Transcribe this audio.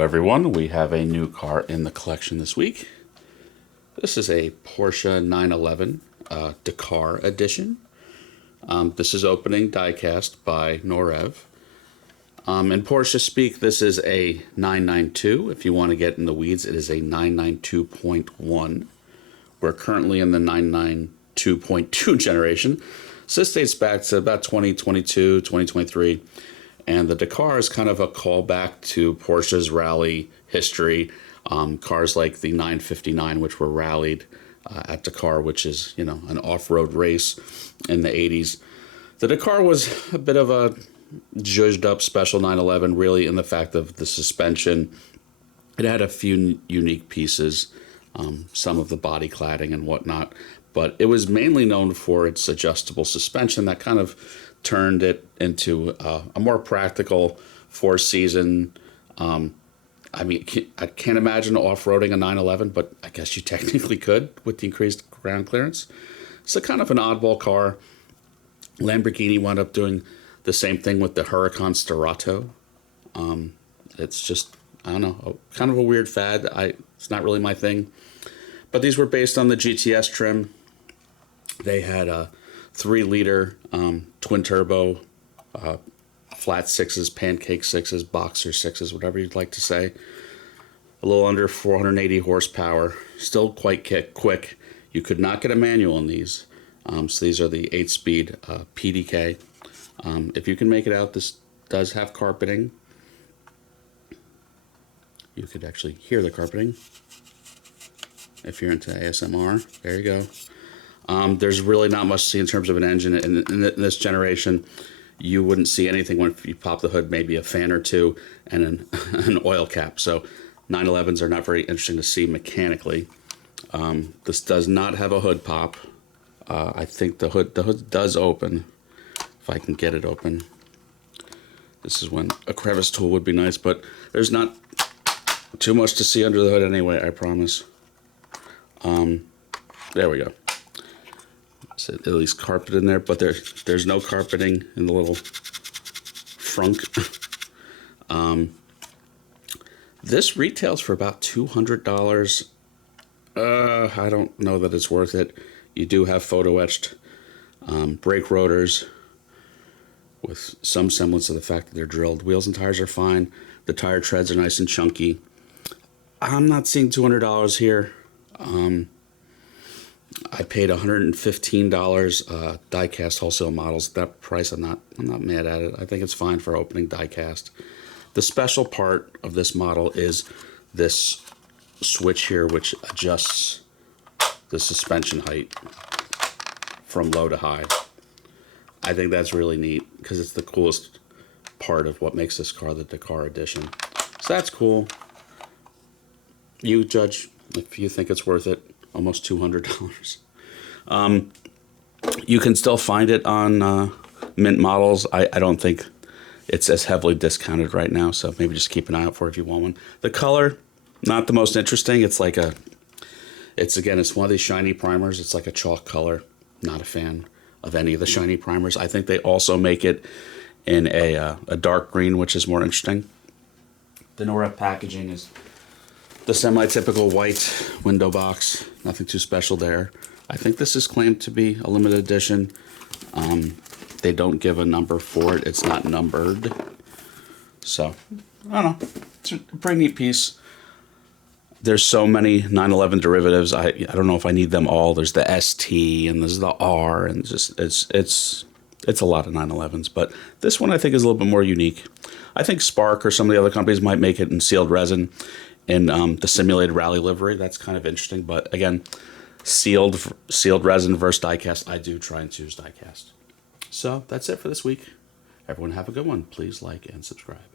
Hello everyone, we have a new car in the collection this week. This is a Porsche 911 Dakar edition. This is opening diecast by Norev. In Porsche speak, this is a 992. If you want to get in the weeds, it is a 992.1. We're currently in the 992.2 generation. So this dates back to about 2022, 2023. And the Dakar is kind of a callback to Porsche's rally history. Cars like the 959, which were rallied at Dakar, which is, you know, an off-road race in the 80s. The Dakar was a bit of a zhuzhed up special 911, really, in the fact of the suspension. It had a few unique pieces, some of the body cladding and whatnot, but it was mainly known for its adjustable suspension that kind of turned it into a more practical four-season. I mean, I can't imagine off-roading a 911, but I guess you technically could with the increased ground clearance. It's a kind of an oddball car. Lamborghini wound up doing the same thing with the Huracan Starato. It's just, I don't know, kind of a weird fad. It's not really my thing. But these were based on the GTS trim. They had a 3-liter twin turbo, flat sixes, pancake sixes, boxer sixes, whatever you'd like to say. A little under 480 horsepower, still quite quick. You could not get a manual in these. So these are the 8-speed PDK. If you can make it out, this does have carpeting. You could actually hear the carpeting if you're into ASMR. There you go. There's really not much to see in terms of an engine. In this generation, you wouldn't see anything when you pop the hood, maybe a fan or two and an oil cap. So 911s are not very interesting to see mechanically. This does not have a hood pop. I think the hood does open, if I can get it open. This is when a crevice tool would be nice, but there's not too much to see under the hood anyway, I promise. There we go. So at least carpet in there, but there's no carpeting in the little frunk. This retails for about $200. I don't know that it's worth it. You do have photo etched brake rotors with some semblance of the fact that they're drilled. Wheels and tires are fine. The tire treads are nice and chunky. I'm not seeing $200 here. I paid $115 diecast wholesale models. That price, I'm not mad at it. I think it's fine for opening diecast. The special part of this model is this switch here, which adjusts the suspension height from low to high. I think that's really neat because it's the coolest part of what makes this car the Dakar edition. So that's cool. You judge if you think it's worth it. Almost $200. You can still find it on mint models. I don't think it's as heavily discounted right now, so maybe just keep an eye out for it if you want one. The color, not the most interesting. It's like it's one of these shiny primers. It's like a chalk color. Not a fan of any of the shiny primers. I think they also make it in a dark green, which is more interesting. The Norev packaging is the semi-typical white window box, nothing too special there. I think this is claimed to be a limited edition. They don't give a number for it. It's not numbered. So, I don't know. It's a pretty neat piece. There's so many 911 derivatives. I don't know if I need them all. There's the ST and there's the R, and just it's a lot of 911s. But this one I think is a little bit more unique. I think Spark or some of the other companies might make it in sealed resin. In the simulated rally livery, that's kind of interesting. But again, sealed resin versus diecast, I do try and choose diecast. So that's it for this week. Everyone have a good one. Please like and subscribe.